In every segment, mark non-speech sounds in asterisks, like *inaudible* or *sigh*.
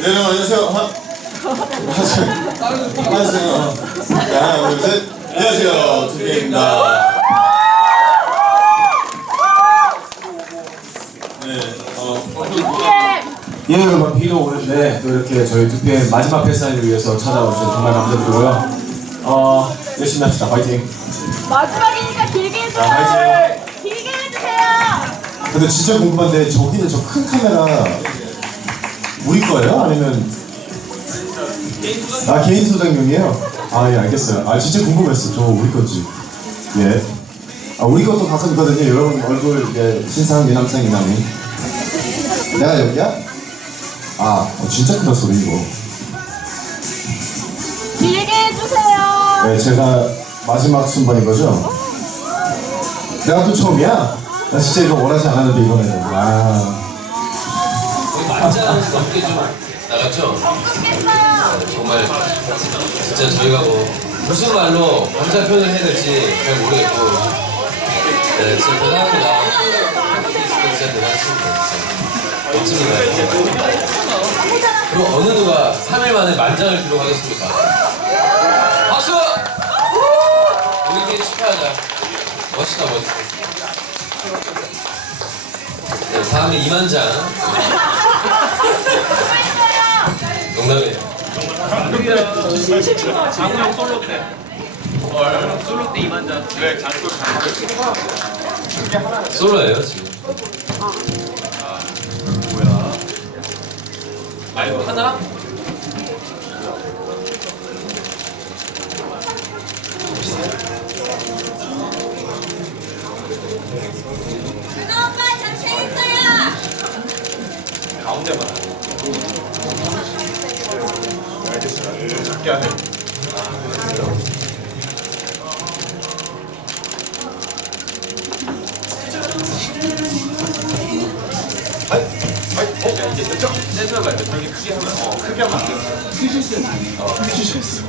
네, 안녕하세요. 하, 하세요. 하세요. 자, 하나, 둘, 셋. 안녕하세요. 두개입니다. 네, 어, 예 여러분 비도 오는데 또 이렇게 저희 투피의 마지막 패스를 위해서 찾아오셔서 정말 감사드리고요 어 열심히 합시다 화이팅 마지막이니까 길게 자, 화이팅. 해주세요. 길게 해주세요. 근데 진짜 궁금한데 저기는 저 큰 카메라 우리 거예요? 아니면 아 개인 소장용이에요? 아 예 알겠어요. 아 진짜 궁금했어. 저 우리 건지. 예. 아 우리 것도 가끔 있거든요. 여러분 얼굴 예, 신상 미남생 이남이. 내가 여기야? 아 어, 진짜 크다 소리 이거. 길게 해주세요. 네 제가 마지막 순번인 거죠? 내가 또 처음이야? 나 진짜 이거 원하지 않았는데 이번에는. 아. 만장 넘게 좀 나갔죠? 정말 진짜 저희가 뭐 무슨 말로 감사 표현을 해야 될지 잘 모르겠고. 네 진짜 대단합니다. 진짜 대단하십니다 멋집니다. 그리고 어느 누가 3일 만에 만장을 기록하겠습니까? 박수! 우리끼리 축하하자. 멋있다 멋있어 네 다음에 이만장 농담이에요 장우형 솔로 때. 헐, 솔로 때 이만자. 왜 장구 장구. 솔로예요 지금 뭐야? 아 이거 하나? 준호 오빠 자체 있어요. 가운데만. 알겠어요. 작게 하네. 아이, 아이, 어, 야, 이제 됐죠? 센스가 말고 저렇게 크게 하면, 어, 크게 하면 안 돼. 크게 실수. 어, 크게 실수.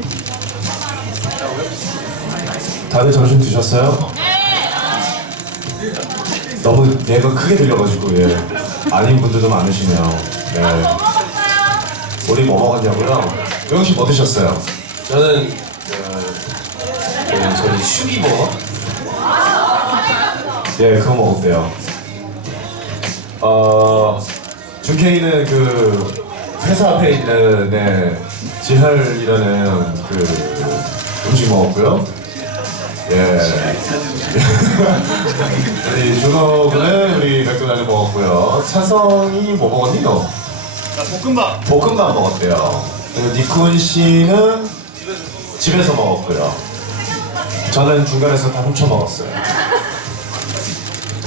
다들 점심 드셨어요? 너무 내가 크게 들려가지고 예 아닌 분들도 많으시네요 네 먹었어요. 우리 뭐 먹었냐고요? 영씨뭐 드셨어요? 저는 그, 그 저희 슈기버거 예 그거 먹었대요 어 준케이는 그 회사 앞에 있는 네 지할이라는 그 음식 먹었고요 예 *laughs* 우리 준호는 우리 맥도날드 먹었고요 차성이 뭐 먹었니 너? 나 볶음밥. 볶음밥 먹었대요. 그리고 니쿤 씨는 집에서 먹었고요. 저는 중간에서 다 훔쳐 먹었어요.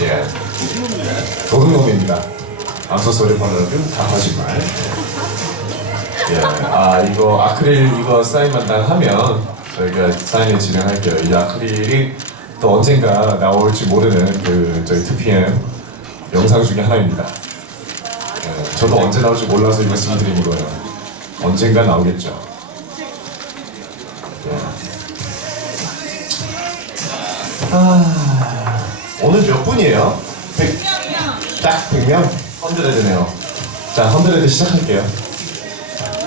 예. 도둑놈입니다. 암소 소리 번호는 다 거짓말. 예. 아, 이거 아크릴 이거 사인만 딱 하면 저희가 사인을 진행할게요. 이 아크릴이 또 언젠가 나올지 모르는 그 저희 2PM 영상 중에 하나입니다. 예, 저도 언제 나올지 몰라서 이 말씀을 드리는 거예요. 언젠가 나오겠죠. 예. 아, 오늘 몇 분이에요? 100, 딱 100명? 헌드레드네요. 자, 헌드레드 시작할게요.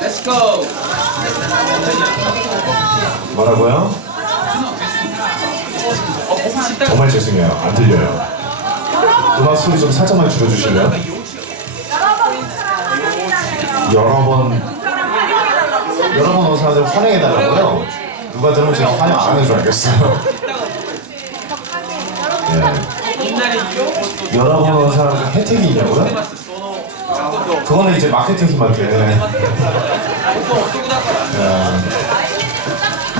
Let's go. 뭐라고요? 정말 죄송해요. 안 들려요. 음악 소리 좀 살짝만 줄여주실래요? 여러 번 여러 번 오는 사람들 환영해달라고요? 누가 들으면 제가 환영 안 하는 줄 알겠어요. 예. 여러 번 오는 사람들 혜택이 있냐고요? 그거는 이제 마케팅 팀한테. 야.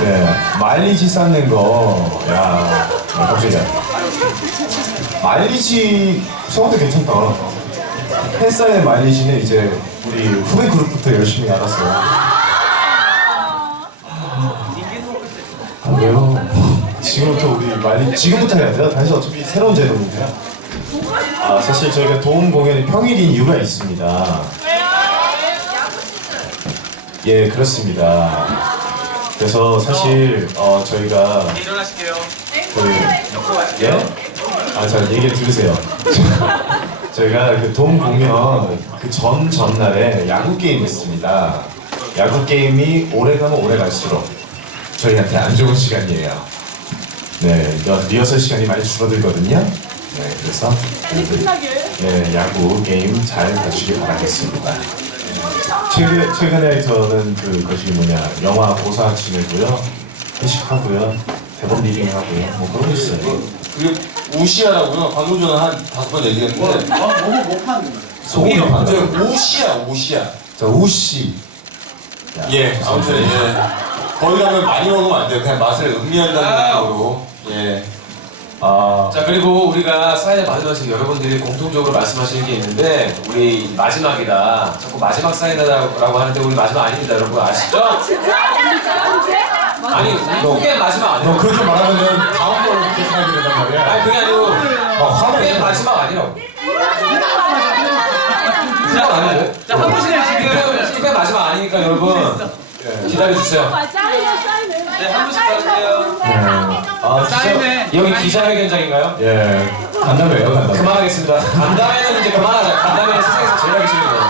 네, 마일리지 쌓는 거, 야, 아, 갑자기. 마일리지 생각도 괜찮다. 팬사의 마일리지는 이제 우리 후배 그룹부터 열심히 알았어요. 아, 왜요? 지금부터 우리 마일리 지금부터 해야 돼요? 다시 어차피 새로운 제도니까. 아, 사실 저희가 도움 공연이 평일인 이유가 있습니다. 예, 그렇습니다. 그래서 사실 어, 저희가 일어나실게요. 그 예? 아, 자 얘기 들으세요. *laughs* 저희가 그 돔 공연 그 전 전날에 야구 게임 했습니다. 야구 게임이 오래 가면 오래 갈수록 저희한테 안 좋은 시간이에요. 네, 이거 리허설 시간이 많이 줄어들거든요. 네, 그래서 네, 야구 게임 잘 가시길 바라겠습니다. 최근, 최근에 저는 그 것이 뭐냐 영화 고사 지내고요 회식하고요 대본 리딩하고요 뭐 그런 거 있어요 그게 우시아라고요. 방금 전에 한 다섯 번 얘기했는데. 속이 저 높아요 우시아, 우시아. 자 우씨 예, 아무튼 예. 거기 가면 많이 먹으면 안 돼요. 그냥 맛을 음미한다는 느낌으로. 예. 아. 자 그리고 우리가 사인을 받으면서 여러분들이 공통적으로 말씀하시는 게 있는데 우리 마지막이다. 자꾸 마지막 사인이라고 하는데 우리 마지막 아닙니다 여러분. 아시죠? 아니 그게 마지막 아니야 너 그렇게 말하면은 다음 걸 그렇게 생각이 된단 말이야? 아니 그게 아니고 막 화를 그게 내 마지막 아니라고. 마지막 아니에요? 자한 분씩 지금 그게 마지막 아니니까 여러분. 기다려주세요. 네한 분씩 가주세요. 아 진짜? 여기 기자회견장인가요? 예. 간담회요 간담회. 그만하겠습니다. 간담회는 이제 그만하자. 간담회는 세상에서 제일 하기 싫은 거예요.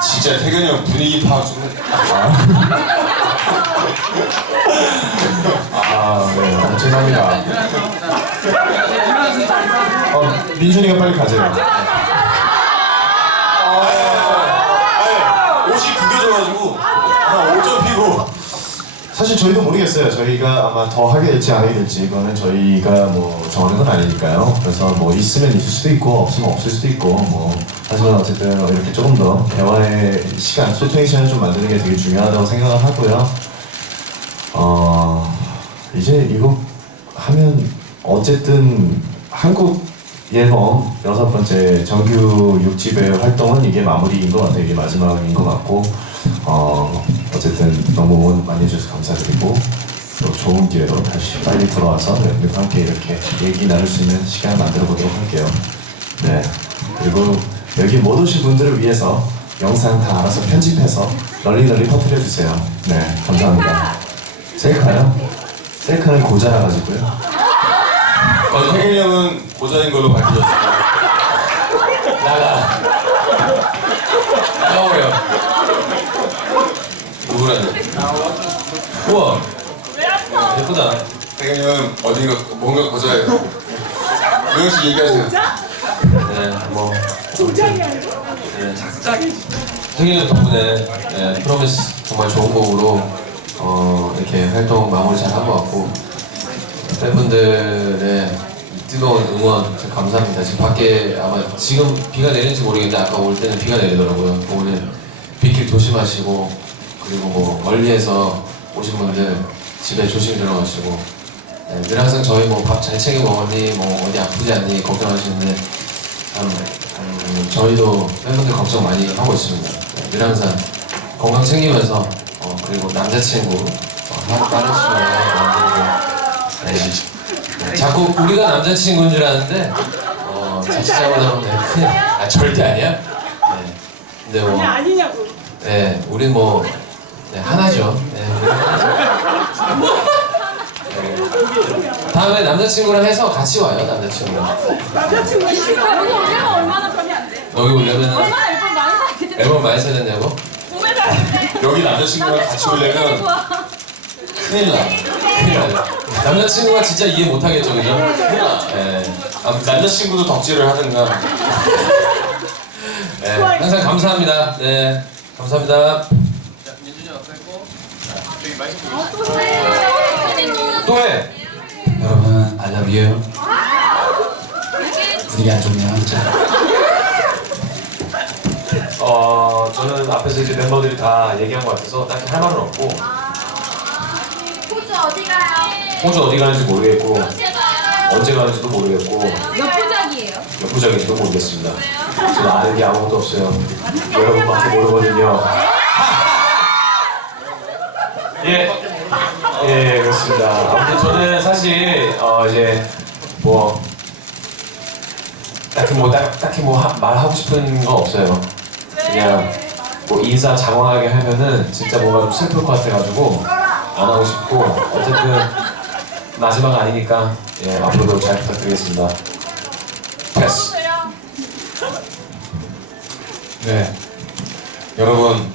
진짜 태균이 형 분위기 파악 좀 해. 아네. 엄청납니다. 어 민준이가 빨리 가세요 아니, 옷이 구겨져가지고 아, 옷좀 피고. 사실 저희도 모르겠어요. 저희가 아마 더 하게 될지 안 하게 될지 이거는 저희가 뭐 정하는 건 아니니까요. 그래서 뭐 있으면 있을 수도 있고 없으면 없을 수도 있고 뭐 하지만 어쨌든 이렇게 조금 더 대화의 시간, 소통의 시간을 좀 만드는 게 되게 중요하다고 생각을 하고요. 어 이제 이거 하면 어쨌든 한국 앨범 여섯 번째 정규 6집의 활동은 이게 마무리인 것 같아요. 이게 마지막인 것 같고 어 어쨌든 너무 응원 많이 해주셔서 감사드리고 또 좋은 기회로 다시 빨리 돌아와서 여러분들과 함께 이렇게 얘기 나눌 수 있는 시간 만들어 보도록 할게요. 네 그리고 여기 못 오신 분들을 위해서 영상 다 알아서 편집해서 널리 널리 퍼뜨려 주세요. 네 감사합니다. 셀카요? 셀카는 고자라 가지고요. 어, 태균이 형은 고자인 걸로 밝혀졌습니다. 나가 나가버려 누구라는? 우와 예쁘다 형은 어디가 뭔가 고자예요. 명현 씨 얘기하세요. 네뭐 네, 생일 덕분에 네, 프로미스 정말 좋은 곡으로 어, 이렇게 활동 마무리 잘 한 것 같고 팬분들의 이 뜨거운 응원 감사합니다. 지금 밖에 아마 지금 비가 내리는지 모르겠는데 아까 올 때는 비가 내리더라고요. 오늘 빗길 조심하시고 그리고 뭐 멀리에서 오신 분들 집에 조심히 들어가시고 네, 늘 항상 저희 뭐 밥 잘 챙겨 먹었니 뭐 어디 아프지 않니 걱정하시는데 참 음, 저희도 팬분들 걱정 많이 하고 있습니다. 네, 늘 항상 건강 챙기면서 어, 그리고 남자친구 어, 하- 다른 친구 만들고 네. 네, 자꾸 우리가 남자친구인 줄 아는데 어, 자칫 잘못하면 네, 큰일 아 절대 아니야. 네. 근데 뭐 아니냐고. 네, 우린 뭐 네, 하나죠. 네. 네. 다음에 남자친구랑 해서 같이 와요, 남자친구랑. 남자친구 여기 올리면 얼마나 편이 안 돼? 여기 오려면 얼마나 앨범 많이 사야 돼? 앨범 많이 사야 되냐고? 구매가 여기 남자친구랑 같이 오려면 큰일 나. 큰일 나요. 남자친구가 진짜 이해 못 하겠죠, 그죠? 네. 아무튼 남자친구도 덕질을 하든가. 네. 항상 감사합니다. 네. 감사합니다. 또 해! 여러분 I love you 분위기 안 좋네요 자어 저는 앞에서 이제 멤버들이 다 얘기한 것 같아서 딱히 할 말은 없고 호주 어디 가요? 호주 어디 가는지 모르겠고 언제 가는지도 모르겠고 몇 부작이에요? 몇 부작인지도 모르겠습니다. 저는 아는 게 아무것도 없어요. 여러분밖에 모르거든요. 예, 예 그렇습니다. 아무튼 저는 사실 어 이제 뭐 딱히 뭐 딱, 딱히 뭐 하- 말하고 싶은 거 없어요. 그냥 뭐 인사 장황하게 하면은 진짜 뭔가 좀 슬플 것 같아가지고 안 하고 싶고 어쨌든 마지막 아니니까 예 앞으로도 잘 부탁드리겠습니다. 패스. 네. 여러분,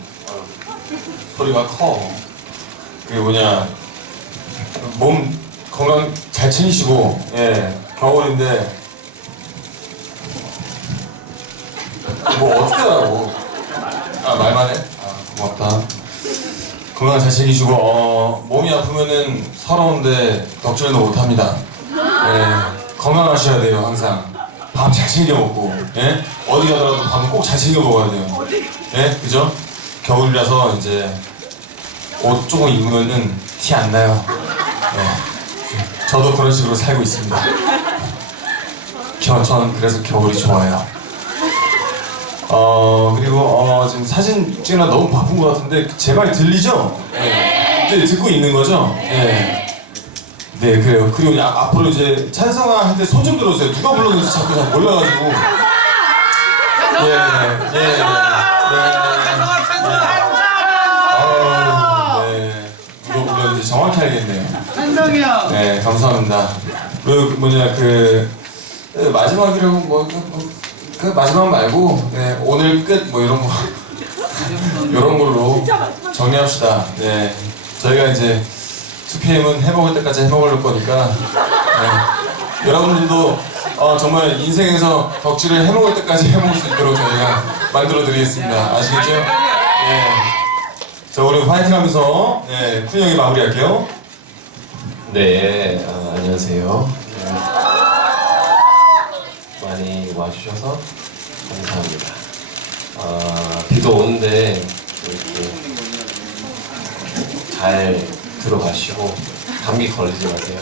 소리가 커. 그게 뭐냐. 몸 건강 잘 챙기시고, 예. 겨울인데. 뭐 어떻게 하라고. 아, 말만 해? 아, 고맙다. 건강 잘 챙기시고, 어, 몸이 아프면은 서러운데 덕질도 못합니다. 예. 건강하셔야 돼요, 항상. 밥 잘 챙겨 먹고, 예? 어디 가더라도 밥은 꼭 잘 챙겨 먹어야 돼요. 예? 그죠? 겨울이라서 이제 옷 조금 입으면은 티안 나요. 예. 저도 그런 식으로 살고 있습니다. 겨, 전 그래서 겨울이 좋아요. 어, 그리고, 어, 지금 사진 찍느라 너무 바쁜 것 같은데, 제 말 들리죠? 예. 네, 듣고 있는 거죠? 예. 네, 그래요. 그리고 야, 앞으로 이제 찬성아 할때손좀 들어주세요. 누가 불렀는지 자꾸 잘 몰라가지고. 예, 예, 예. 한성이요. 네, 감사합니다. 그 뭐냐 그 네, 마지막이라고 뭐, 그, 뭐, 그 마지막 말고 네, 오늘 끝 뭐 이런 거 *laughs* 이런 걸로 정리합시다. 네, 저희가 이제 2PM은 해먹을 때까지 해먹을 거니까 네, 여러분들도 어, 정말 인생에서 덕질을 해먹을 때까지 해먹을 수 있도록 저희가 만들어 드리겠습니다. 아시겠죠? 네. 자, 우리 파이팅하면서 네, 쿤 형이 마무리할게요. 네, 아, 안녕하세요. 네. 많이 와주셔서 감사합니다. 아, 비도 오는데 이렇게 잘 들어가시고 감기 걸리지 마세요.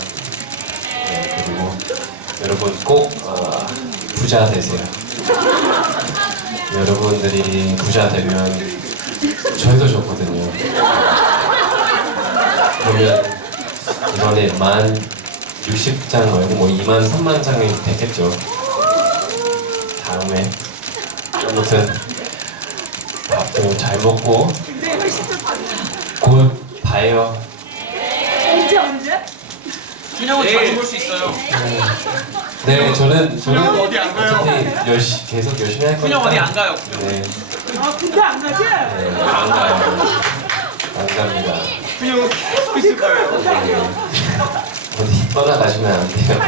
네, 그리고 여러분 꼭 어, 부자 되세요. 여러분들이 부자 되면 저희도 좋거든요. 그러면 이번에 만 60장 말고 뭐 2만 3만 장이 됐겠죠. 다음에 아무튼 밥도 잘 먹고 곧 봐요. 준영은 자주 볼 수 있어요. 네, 저는 저는 준영 어디 안 가요? 어차피 열시, 계속 열심히 할 거니까. 준영 어디 안 가요? 네, 아 군대 안 가지? 네, 안 가요. 안 갑니다. 준영은 계속 있을 거예요. 네. 어디 떠나가시면 안 돼요.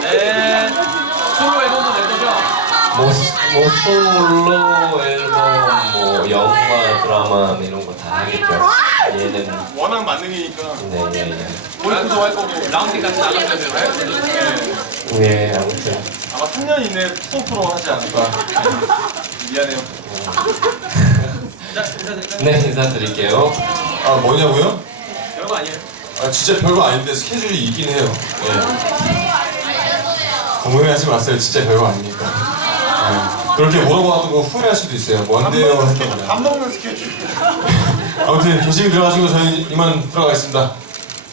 네. 솔로 앨범도? 뭐, 뭐 솔로 앨범, 뭐 영화, 드라마 이런 거 다 하겠죠. 얘는 워낙 만능이니까 네, 네, 네. 골프도 할 거고 라운딩 같이 나가셔야 돼요. 네. 네, 아무튼 아마 3년 이내에 투어 프로 하지 않을까. 네. 미안해요. *laughs* 인사드릴까요? 네 인사드릴게요. 아 뭐냐고요? 별거 아니에요. 아 진짜 별거 아닌데 스케줄이 있긴 해요. 예. 고민하지 마세요. 진짜 별거 아니니까. 예. 그렇게 하는 거 후회할 수도 있어요. 뭔데요? 했던 밥. 먹는 스케줄. *laughs* 아무튼 조심히 들어가시고 저희 이만 들어가겠습니다.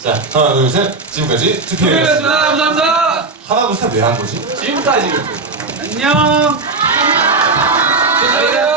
자 하나 둘 셋. 지금까지 투피였습니다. 감사합니다. 하나 둘 셋 왜 한 거지? 지금까지. 안녕. 저희가